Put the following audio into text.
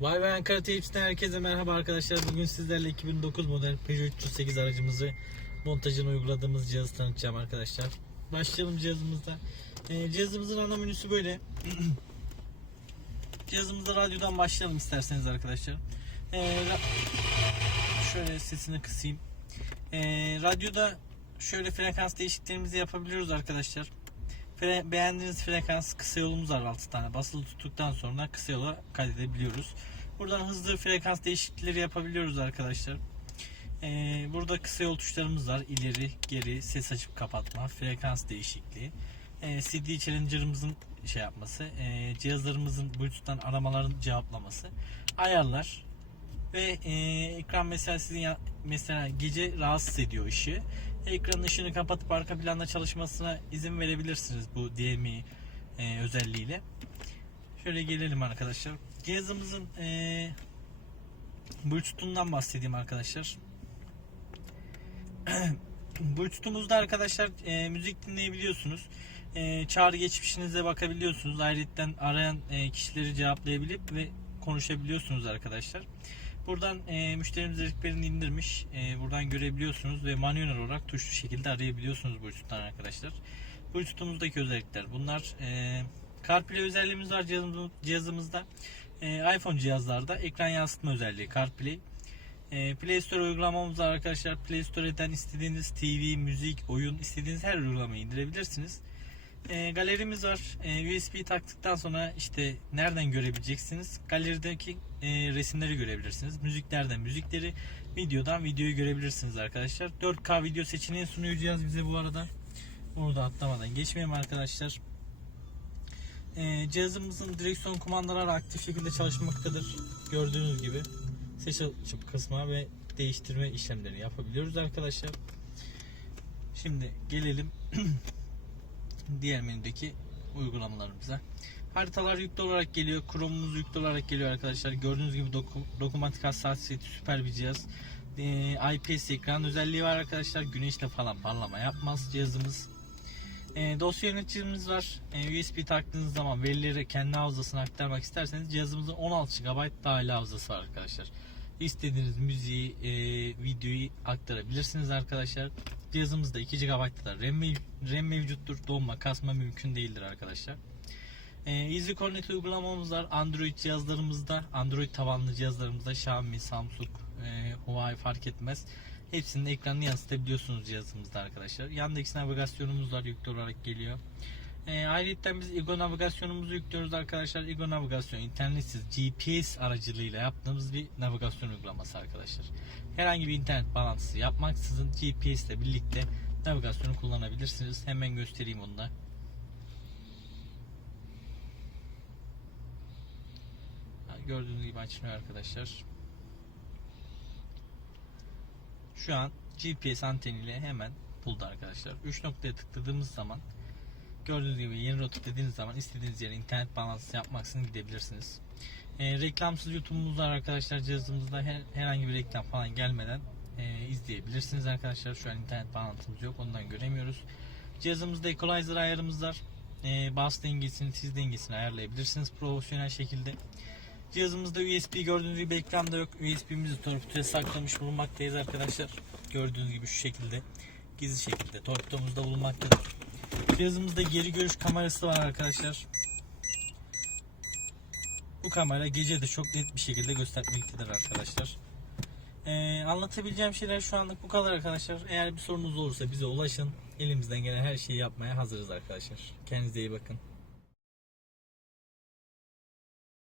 Vay be Ankara Teyipsi'den herkese merhaba arkadaşlar. Bugün sizlerle 2009 model Peugeot 308 aracımızı montajını uyguladığımız cihazı tanıtacağım arkadaşlar. Başlayalım cihazımızda. Ee, cihazımızın ana menüsü böyle. Cihazımızda radyodan başlayalım isterseniz arkadaşlar. Ra- şöyle sesini kısayım. Ee, radyoda şöyle frekans değişikliklerimizi yapabiliyoruz arkadaşlar. Fre- beğendiğiniz frekans kısa yolumuz var 6 tane. Basılı tuttuktan sonra kısa yola kaydedebiliyoruz. Buradan hızlı frekans değişiklikleri yapabiliyoruz arkadaşlar. Ee, burada kısa yol tuşlarımız var. İleri, geri, ses açıp kapatma, frekans değişikliği. Ee, CD Challenger'ımızın şey yapması, ee, cihazlarımızın Bluetooth'tan aramaların cevaplaması, ayarlar ve ee, ekran mesela sizin ya- mesela gece rahatsız ediyor ışığı. Ekranın ışığını kapatıp arka planda çalışmasına izin verebilirsiniz bu DMI e, özelliğiyle. Şöyle gelelim arkadaşlar. Cihazımızın e, Bluetooth'undan bahsedeyim arkadaşlar. Bluetooth'umuzda arkadaşlar e, müzik dinleyebiliyorsunuz. E, çağrı geçmişinize bakabiliyorsunuz. Ayrıca arayan e, kişileri cevaplayabilip ve konuşabiliyorsunuz arkadaşlar. Buradan e, müşterimiz rehberini indirmiş. E, buradan görebiliyorsunuz ve manuel olarak tuşlu şekilde arayabiliyorsunuz Bluetooth'tan arkadaşlar. Bluetooth'umuzdaki özellikler bunlar. E, CarPlay özelliğimiz var cihazımız- cihazımızda. E, iPhone cihazlarda ekran yansıtma özelliği CarPlay. E, Play Store uygulamamız var arkadaşlar. Play Store'den istediğiniz TV, müzik, oyun, istediğiniz her uygulamayı indirebilirsiniz. E, galerimiz var. E, USB taktıktan sonra işte nereden görebileceksiniz? Galerideki e, resimleri görebilirsiniz. Müziklerden müzikleri, videodan videoyu görebilirsiniz arkadaşlar. 4K video seçeneği sunuyor bize bu arada. Onu da atlamadan geçmeyeyim arkadaşlar. E, cihazımızın direksiyon kumandaları aktif şekilde çalışmaktadır. Gördüğünüz gibi ses açıp kısma ve değiştirme işlemlerini yapabiliyoruz arkadaşlar. Şimdi gelelim diğer menüdeki uygulamalarımıza. Haritalar yüklü olarak geliyor. Chrome'umuz yüklü olarak geliyor arkadaşlar. Gördüğünüz gibi doku, dokunmatik hassasiyeti süper bir cihaz. Ee, IPS ekran özelliği var arkadaşlar. Güneşle falan parlama yapmaz cihazımız. Ee, dosya yöneticimiz var. Ee, USB taktığınız zaman verileri kendi hafızasına aktarmak isterseniz cihazımızın 16 GB dahili hafızası var arkadaşlar. İstediğiniz müziği, e, videoyu aktarabilirsiniz arkadaşlar. Cihazımızda 2 GB da RAM, RAM mevcuttur. Donma, kasma mümkün değildir arkadaşlar. Ee, Easy Connect uygulamamız var. Android cihazlarımızda, Android tabanlı cihazlarımızda Xiaomi, Samsung, e, Huawei fark etmez. Hepsinin ekranını yansıtabiliyorsunuz cihazımızda arkadaşlar. Yandex navigasyonumuz var yüklü olarak geliyor. E, ayrıca biz Igo navigasyonumuzu yüklüyoruz arkadaşlar. Igo navigasyon internetsiz GPS aracılığıyla yaptığımız bir navigasyon uygulaması arkadaşlar. Herhangi bir internet bağlantısı yapmaksızın GPS ile birlikte navigasyonu kullanabilirsiniz. Hemen göstereyim onu da. Gördüğünüz gibi açılıyor arkadaşlar. Şu an GPS anteniyle hemen buldu arkadaşlar. 3 noktaya tıkladığımız zaman gördüğünüz gibi yeni rota dediğiniz zaman istediğiniz yere internet bağlantısı yapmaksızın gidebilirsiniz. E, reklamsız YouTube'umuz var arkadaşlar cihazımızda her, herhangi bir reklam falan gelmeden e, izleyebilirsiniz arkadaşlar. Şu an internet bağlantımız yok ondan göremiyoruz. Cihazımızda equalizer ayarımız var. E, bas dengesini, tiz dengesini ayarlayabilirsiniz profesyonel şekilde. Cihazımızda USB gördüğünüz gibi ekranda yok. USB'mizi torpidoya saklamış bulunmaktayız arkadaşlar. Gördüğünüz gibi şu şekilde gizli şekilde torpidomuzda bulunmaktadır. Cihazımızda geri görüş kamerası var arkadaşlar. Bu kamera gece de çok net bir şekilde göstermektedir arkadaşlar. Ee, anlatabileceğim şeyler şu anlık bu kadar arkadaşlar. Eğer bir sorunuz olursa bize ulaşın. Elimizden gelen her şeyi yapmaya hazırız arkadaşlar. Kendinize iyi bakın.